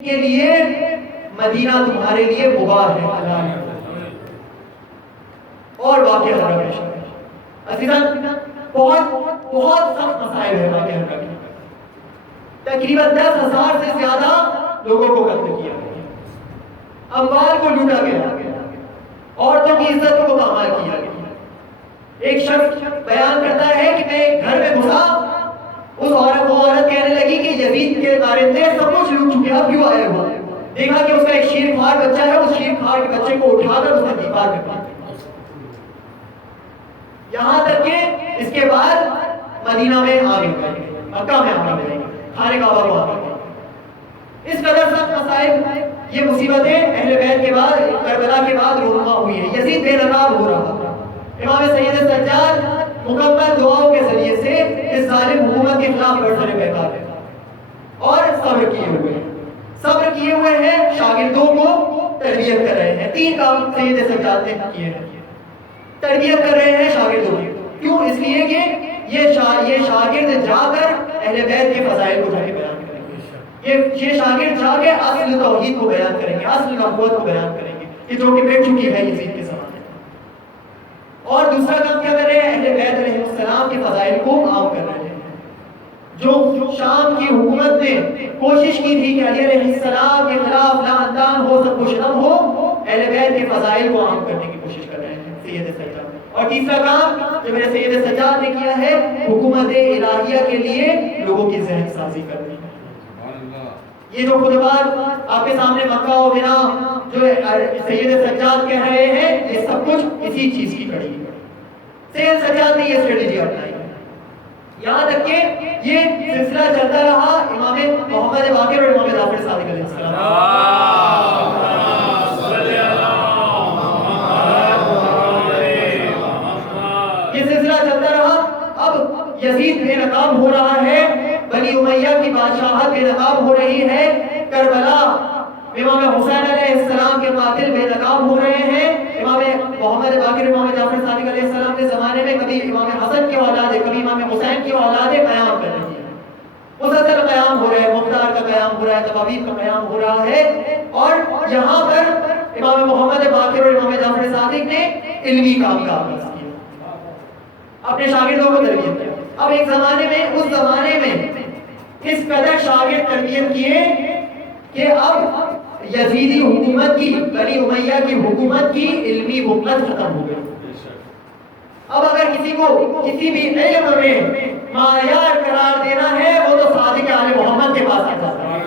کے لیے مدینہ تمہارے لیے مباح ہے، حلال ہے۔ اور واقعہ حرم عزیزان بہت سخت مسائل ہے واقعہ حرم کے، تقریباً 10,000 سے زیادہ لوگوں کو قتل کیا گیا، اموال کو لوٹا گیا، عورتوں کی عزت کو پامال کیا گیا۔ ایک شخص بیان کرتا ہے کہ میں گھر میں گھسا، وہ عورت کہنے لگی کہ یزید کے کارندے سب کچھ لوٹ چکے، اب کیوں آئے ہو؟ دیکھا کہ اس کا ایک شیر خوار بچہ ہے، اس شیر خوار کے بچے کو اٹھا کر اس نے دیوار میں پھینک دیا۔ یہاں تک کہ اس کے بعد مدینہ میں آ گئے، مکہ میں آ گئے، خانہ کعبہ کو آ گئے۔ اس قدر سخت مسائل، یہ مصیبتیں اہل بیت کے بعد، کربلا کے بعد رونما ہوئی ہیں۔ یزید بے نقاب ہو رہا تھا۔ امام سید سجاد مکمل دعاؤں کے ذریعے سے اس ظالم حکومت کے خلاف لڑنے بیٹھا ہے اور صبر کیے ہوئے ہیں، شاگردوں کو تربیت کر رہے ہیں۔ 3 کام سید سجاد نے کیے ہیں، تربیت کر رہے ہیں شاگردوں کی۔ کیوں؟ اس لیے کہ یہ شاگرد جا کر اہل بیت کے فضائل کو جا کے بیان کریں گے، یہ شاگرد جا کے اصل توحید کو بیان کریں گے، اصل نبوت کو بیان کریں گے، کہ جو کہ مٹ چکی ہے یزید کے زمانے میں۔ اور دوسرا کام کیا کر رہے ہیں؟ اہل بیت علیہ السلام کے فضائل کو عام کر رہے ہیں۔ جو شام کی حکومت نے کوشش کی تھی کہ علی علیہ السلام کے خلاف لعن طعن ہو، سب کچھ نہ ہو، اہل بیت کے فضائل کو عام کرنے کی کوشش کر رہے ہیں سید سجاد۔ اور تیسرا کام جو میرے سید سجاد نے کیا ہے، حکومت الہیہ کے لیے لوگوں کی ذہن سازی کرنی ہے۔ یہ جو خطبات آپ کے سامنے مکہ و بنا جو سید سجاد کہہ رہے ہیں، یہ سب کچھ اسی چیز کی کڑی ہے۔ سید سجاد نے یہ اسٹریٹجی اپنائی ہے، یہاں تک کہ یہ سلسلہ چلتا رہا امام محمد باقر اور امام جعفر صادق علیہ السلام۔ یہ سلسلہ چلتا رہا۔ اب یزید بے نقاب ہو رہا ہے، بنی امیہ کی بادشاہت بے نقاب ہو رہی ہے، کربلا امام حسین علیہ السلام کے قاتل بے نقاب ہو رہے ہیں۔ امام محمد باقر امام جعفر صادق علیہ السلام کے زمانے میں کبھی امام حسن کی اولادیں، کبھی امام حسین کی اولادیں قیام کر رہی ہیں، مسلسل قیام ہو رہا ہے، مختار کا قیام ہو رہا ہے، تبابیب کا قیام ہو رہا ہے۔ اور یہاں پر امام محمد باقر اور امام جعفر صادق نے علمی کام کا آغاز کیا، اپنے شاگردوں کو تربیت کیا۔ اب ایک زمانے میں، اس زمانے میں اس قدر شاگرد تربیت کیے کہ اب یزیدی حکومت کی، بنی امیہ کی حکومت کی علمی وقت ختم ہو گئی۔ اب اگر کسی کو کسی بھی علم میں معیار قرار دینا ہے، وہ تو صادق آل محمد کے پاس آتا ہے۔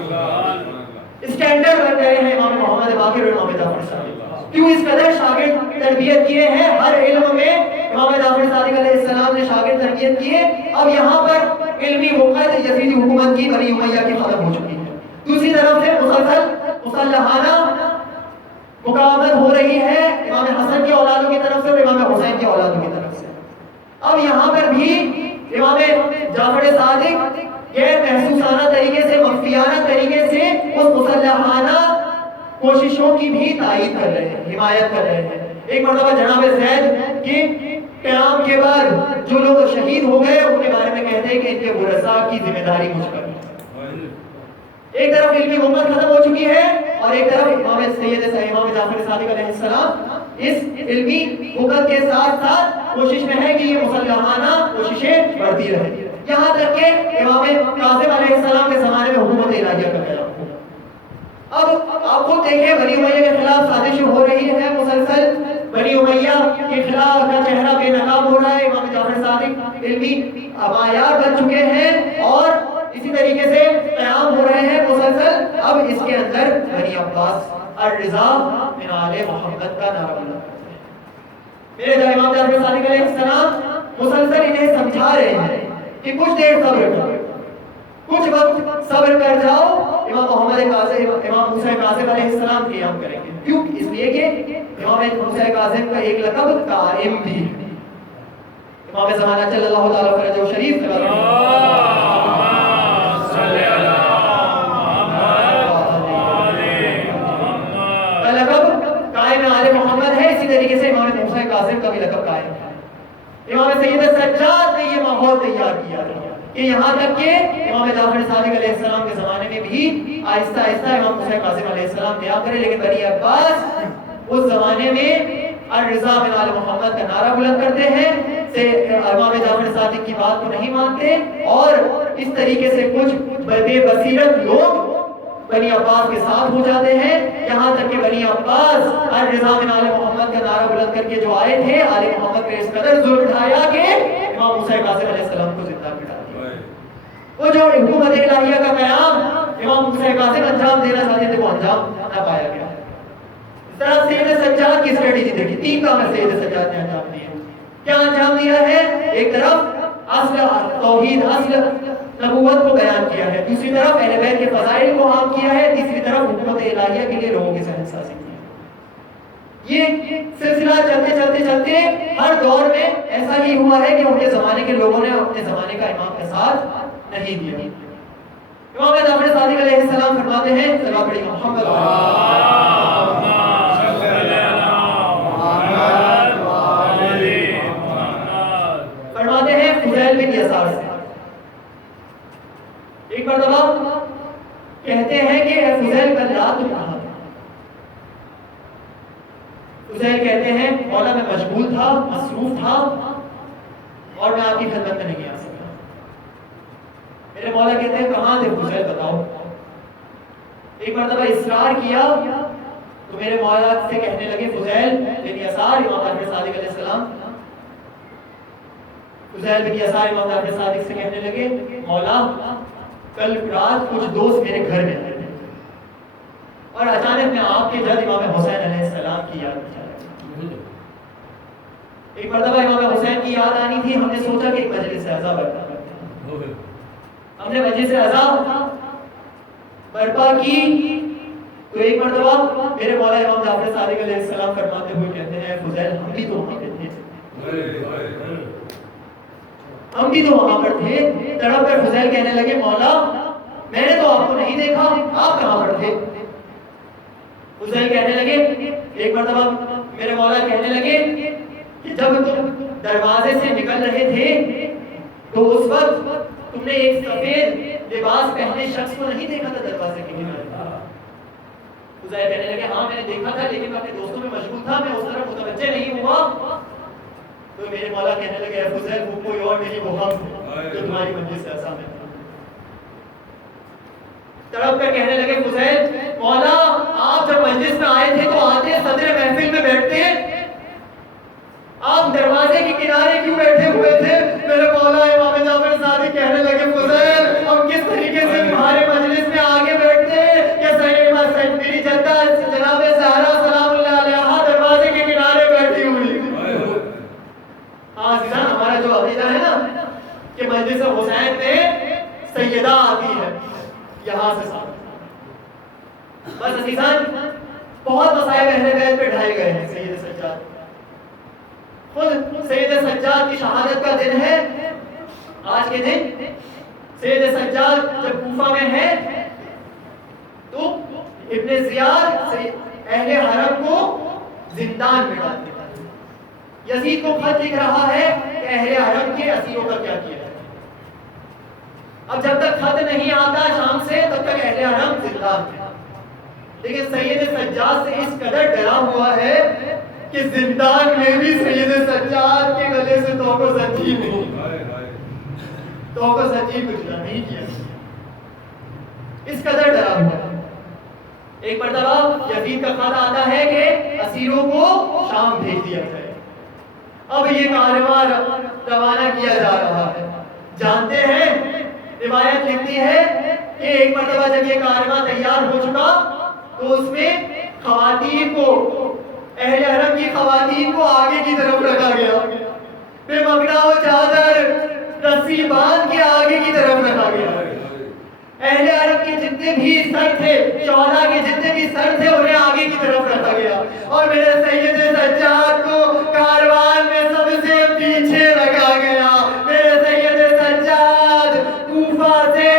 اسٹینڈرڈ بن گئے ہیں امام محمد باقر اور امام جعفر صادق۔ کیوں؟ اس قدر شاگرد تربیت کیے ہیں، ہر علم میں امام جعفر صادق علیہ السلام نے شاگرد تربیت کیے۔ اب یہاں پر علمی وقت یزیدی حکومت کی، بنی امیہ کی ختم ہو چکی ہے۔ دوسری طرف سے مسلسل مسلحانہ مقاومت ہو رہی ہے امام حسن کی اولادوں کی طرف سے اور امام حسین کی اولادوں کی طرف سے۔ اب یہاں پر بھی امام جعفر صادق غیر محسوسانہ طریقے سے، مخفیانہ طریقے سے اس مسلحانہ کوششوں کی بھی تائید کر رہے ہیں، حمایت کر رہے ہیں۔ ایک مرتبہ جناب زید کے قیام کے بعد جو لوگ شہید ہو گئے ان کے بارے میں کہتے ہیں کہ ان کے ورثاء کی ذمہ داری مجھ پر ہے۔ ایک طرف علمی حکومت ختم ہو چکی ہے اور ایک طرف امام جعفر صادق علیہ السلام اس علمی حکومت کے ساتھ ساتھ کوشش میں ہے کہ یہ مسلحانہ کوششیں بڑھتی رہیں، یہاں تک کہ امام کاظم علیہ السلام کے زمانے میں حکومت الہیہ کا قیام ہوا۔ اب آپ خود دیکھیں، بنی امیہ کے خلاف سازش ہو رہی ہے، مسلسل بنی امیہ کے خلاف کا چہرہ بے نقاب ہو رہا ہے۔ امام جعفر صادق علمی معیار بن چکے ہیں اور اسی طریقے سے قیام ہو رہے ہیں مسلسل۔ اب اس کے اندر بنی عباس الرضا من آل محمد کا نعرہ بلند کرتے ہیں۔ میرے امام جعفر صادق علیہ السلام مسلسل انہیں سمجھا رہے ہیں کہ کچھ دیر صبر کرو، کچھ وقت صبر کر جاؤ، امام محمد کاظم، امام موسیٰ کاظم علیہ السلام قیام کریں گے۔ کیوں؟ اس لیے کہ امام موسیٰ کاظم کا ایک لقب قائم بھی ہے۔ امام زمانہ صلی اللہ تعالیٰ فرجہ و شریف محمد ہے، اسی طریقے سے امام موسیٰ کاظم کا بھی لقب قائم ہے۔ امام سید سجاد نے یہ ماحول تیار کیا تھا کہ یہاں تک کہ امام جعفر صادق علیہ السلام کے زمانے میں بھی آہستہ آہستہ امام حسین قاسم علیہ السلام قیام کرے، لیکن بنی عباس اس زمانے میں الرضا بن آل محمد کا نعرہ بلند کرتے ہیں، سے امام جعفر صادق کی بات کو نہیں مانتے، اور اس طریقے سے کچھ بے بصیرت لوگ بنی عباس کے ساتھ ہو جاتے ہیں، یہاں تک کہ بنی عباس الرضا بن آل محمد کا نعرہ بلند کر کے جو آئے تھے، آل محمد پہ اس قدر ظلم ڈھایا کہ امام حسین قاسم علیہ السلام کو زندہ بٹھا دیا۔ وہ جو حکومت الہیہ کا قیام امام حسین قاسم انجام دینا چاہتے تھے، وہ انجام نہ پایا گیا۔ اس طرح سید سجاد کی اسٹریٹجی دیکھی، 3 کام سید سجاد نے انجام دیے۔ کیا انجام دیا ہے؟ ایک طرف اصل توحید، اصل نبوت کو بیان کیا ہے، دوسری طرف اہل بیت کے فضائل کو عام کیا ہے، تیسری طرف حکومت الہیہ کے لیے لوگوں کی ذہن سازی کی ہے۔ یہ سلسلہ چلتے چلتے چلتے ہر دور میں ایسا ہی ہوا ہے کہ ان کے زمانے کے لوگوں نے اپنے زمانے کا امام کا ساتھ نہیں دیا۔ امام جعفر صادق علیہ السلام فرماتے ہیں، صلوات پڑھیے محمد فرماتے ہیں فضیل بن یسار سے ایک مرتبہ کہتے ہیں کہ اے فضیل کل رات تم کہاں تھے؟ فضیل کہتے ہیں مولا میں مشغول تھا، مصروف تھا، اور میں آپ کی خدمت میں نہیں آ سکتا۔ میرے مولا کہتے ہیں کہاں تھے فضیل بتاؤ؟ ایک مرتبہ اصرار کیا تو میرے مولا سے کہنے لگے فضیل بن یسار، امام جعفر صادق علیہ السلام، فضیل بن یسار امام جعفر صادق سے کہنے لگے مولا کل رات کچھ دوست میرے گھر میں آئے تھے اور اچانک میں آپ کے جد امام حسین علیہ السلام کی یاد آئی۔ ایک مرتبہ امام حسین کی یاد آنی تھی، ہم نے سوچا کہ ایک مجلس عزا برپا کرتے ہیں، ہم نے مجلس عزا برپا کی تو ایک مرتبہ میرے مولا امام جعفر صادق علیہ السلام فرماتے ہوئے کہتے ہیں فضیل ہم بھی تو وہاں پہ تھے، ہم بھی تو وہاں پر تھے۔ تڑپ کر فضیل کہنے لگے مولا میں نے تو آپ کو نہیں دیکھا، آپ کہاں پر تھے؟ فضیل کہنے لگے، ایک مرتبہ میرے مولا کہنے لگے کہ جب تم دروازے سے نکل رہے تھے تو اس وقت تم نے ایک سفید لباس پہنے شخص کو نہیں دیکھا تھا دروازے کے کنارے؟ فضیل کہنے لگے ہاں میں نے دیکھا تھا، لیکن میں اپنے دوستوں میں مشغول تھا، میں اس طرح متوجہ نہیں ہوا۔ تو میرے مولا کہنے لگے اے فضیل وہ کوئی اور نہیں، وہ ہم ہیں جو تمہاری مجلس سے آسان ہے۔ تڑپ کر کہنے لگے فضیل مولا آپ جب مجلس میں آئے تھے تو آتے صدر محفل میں بیٹھتے، آپ دروازے کے کنارے کیوں بیٹھے ہوئے تھے؟ میرے مولا امام جعفر صادق کہنے لگے فضیل ہم کس طریقے سے تمہارے مجلس میں آگے بیٹھتے کہ سید میری جدہ جناب زہرا سلام اللہ علیہا دروازے کے کنارے بیٹھی ہوئی۔ ہمارا جو عقیدہ ہے نا کہ مجلس حسین میں سیدہ آتی ہے، یہاں سے ثابت۔ بس عزیزان بہت مسائل اہل بیت پہ ڈھائے گئے ہیں۔ سید سجاد خود سید سجاد کی شہادت کا دن ہے آج کے دن۔ سید سجاد جب کوفہ میں ہے تو ابن زیاد اہل حرم کو زندان میں ڈال دیتا ہے۔ یزید کو خط لکھ رہا ہے کہ اہل حرم کے اسیروں کا کیا کیا ہے۔ اب جب تک خط نہیں آتا شام سے تب تک اہل حرم زندان میں، لیکن سید سجاد سے اس قدر ڈرا ہوا ہے کہ زندان میں بھی سید سجاد کے گلے سے توقع زنجیر نہیں، توقع زنجیر کچھ نہیں کیا، اس قدر ڈرا ہوا ہے۔ ایک مرتبہ یزید کا خط آتا ہے کہ اسیروں کو شام بھیج دیا جائے۔ اب یہ کارواں روانہ کیا جا رہا ہے۔ جانتے ہیں روایت لکھتی ہے کہ ایک مرتبہ جب یہ کارواں تیار ہو چکا تو اس میں خواتین کو، اہل حرم کی خواتین کو آگے کی طرف رکھا گیا، بے مغنا و چادر رسی باندھ کے آگے کی طرف رکھا گیا۔ اہل عرب کے جتنے بھی سر تھے، شہداء کے جتنے بھی سر تھے، انہیں آگے کی طرف رکھا گیا، اور میرے سید سجاد کو کاروان میں سب سے پیچھے رکھا گیا۔ میرے سید سجاد کوفہ سے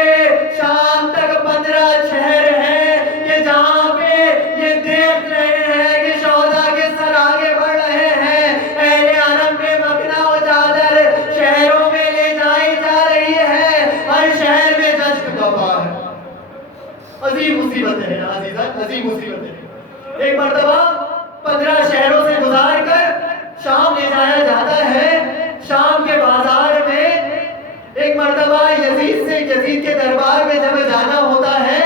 شام تک 15 شہر ہیں کہ جہاں پہ یہ دیکھ رہے ہیں کہ شہداء کے سر آگے بڑھ رہے ہیں، اہل عرب میں مغنا و چادر شہروں میں لے جائی جا رہی ہے، ہر شہر میں جشن کا بہار ہے۔ عظیم عظیم مصیبت ہے۔ ایک مرتبہ 15 شہروں سے گزار کر شام لے جایا جاتا ہے۔ شام کے بازار میں ایک مرتبہ یزید کے دربار میں جب جانا ہوتا ہے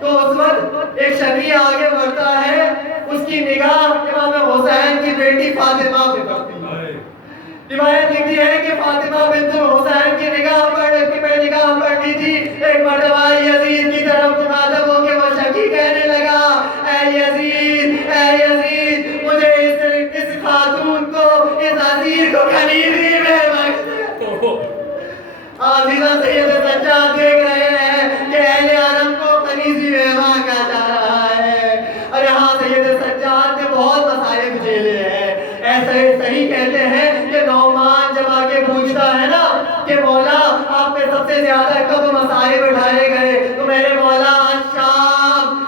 تو اس وقت ایک شخص آگے بڑھتا ہے، اس کی نگاہ امام حسین کی بیٹی فاطمہ پہ پڑتی ہے۔ روایت لکھتی ہے کہ فاطمہ بنت حسین کی نگاہ پڑتی تھی۔ ایک مرتبہ یزید کی طرف مخاطب ہو کے وہ شکی کہنے لگا، اے یزید مجھے اس خاتون کو، اس عزیز کو خلیفی میں عزیزہ سید سجاد دیکھ رہے ہیں کہ اہل عالم کو خلیفی میں مانگا جا رہا ہے، اور یہاں سید سجاد نے بہت مصائب جھیلے ہیں۔ ایسے صحیح کہتے ہیں کہ نعمان جب آ کے پوچھتا ہے نا کہ مولا آپ پہ سب سے زیادہ کب مصائب اٹھائے گئے، تو میرے مولا الشام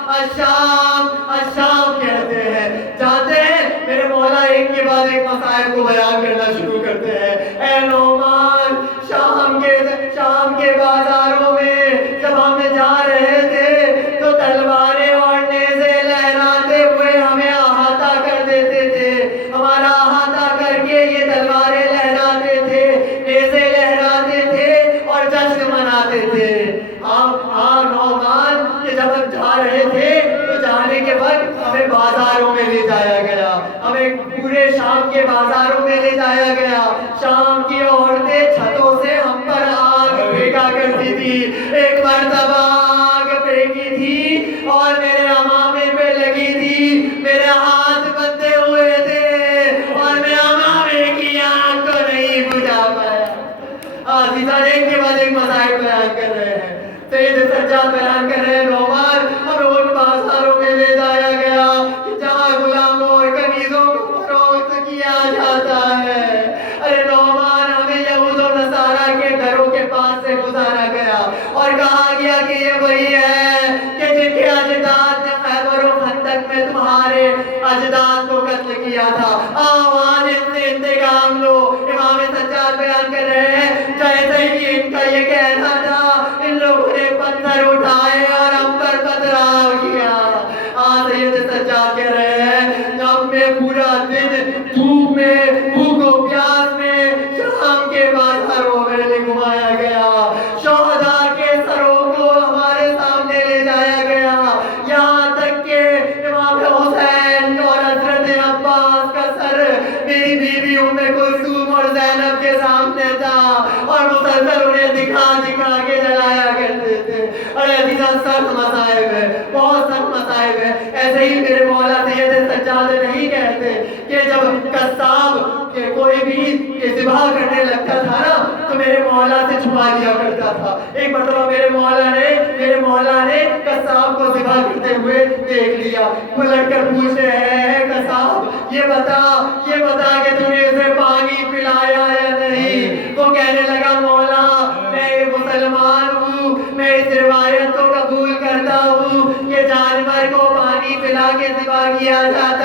کہتے ہیں۔ جانتے ہیں میرے مولا ایک کے بعد ایک مصائب کو بیان کرنا شروع کرتے ہیں۔ اے نعمان، شام کے بازاروں میں جب ہم جا رہے تھے تو تلواریں اور نیزے لہراتے ہوئے ہمیں احاطہ کر دیتے تھے، ہمارا احاطہ کر کے یہ تلواریں لہراتے تھے، نیزے لہراتے تھے اور جشن مناتے تھے۔ ہاں نعمان، کہ جب ہم جا رہے تھے تو جانے کے وقت ہمیں بازاروں میں لے جایا گیا، ہمیں پورے شام کے بازاروں میں لے جایا گیا۔ شام کی عورتیں چھتوں سے ہم پر آگ پھینکا کرتی تھی۔ ایک مرتبہ آگ پھینکی تھی اور میرے امامے پہ لگی تھی، میرے ہاتھ بندھے ہوئے تھے اور میں امامے کی آگ کو نہیں بجھا پایا۔ عزیزان ایک کے بعد ایک مصائب بیان کر رہے ہیں، سید سجاد بیان کر رہے ہیں۔ نعمان ہمیں ان بازاروں میں لے جایا گیا جہاں غلاموں اور کنیزوں کو فروخت کیا جاتا ہے۔ ارے نعمان، ہمیں یہود و نصارہ کے گھروں کے پاس سے گزارا گیا اور کہا گیا کہ یہ وہی ہے کہ جن کے اجداد نے خیبر و خندق میں تمہارے اجداد کو قتل کیا تھا، آؤ آج ان سے انتقام لو۔ امام سجاد بیان کر رہے ہیں جیسے ہی ان کا یہ کہنا تھا، ان لوگوں نے پتھر اٹھائے اور ہم پر پتھراؤ کیا۔ سید سجاد کہہ رہے ہیں جب میں پورا دن دھوپ میں، بھوک و پیاس میں شام کے بازاروں میں گھمایا گیا، شہداء کے سروں کو ہمارے سامنے لے جایا گیا، یہاں تک کہ امام حسین اور حضرت عباس کا سر میری بیوی ام کلثوم اور زینب کے سامنے تھا اور مسلسل انہیں دکھا کے جلایا کرتے تھے۔ اور عزیزاں سخت مصائب ہے، بہت سخت مصائب ہے۔ ایسے ہی میرے مولا سید سجاد نہیں کہتے کہ جب قصاب کہ کوئی بھی ذبح کرنے لگتا تھا نا تو میرے مولا سے چھپا لیا کرتا تھا۔ ایک مرتبہ میرے مولا نے قصاب کو ذبح کرتے ہوئے دیکھ لیا، پلٹ کر پوچھ رہے ہیں قصاب یہ بتا کہ تم نے اسے پانی پلایا یا نہیں؟ وہ کہنے لگا مولا میں مسلمان ہوں، میں اس روایت کو قبول کرتا ہوں کہ جانور کو پانی پلا کے ذبح کیا جاتا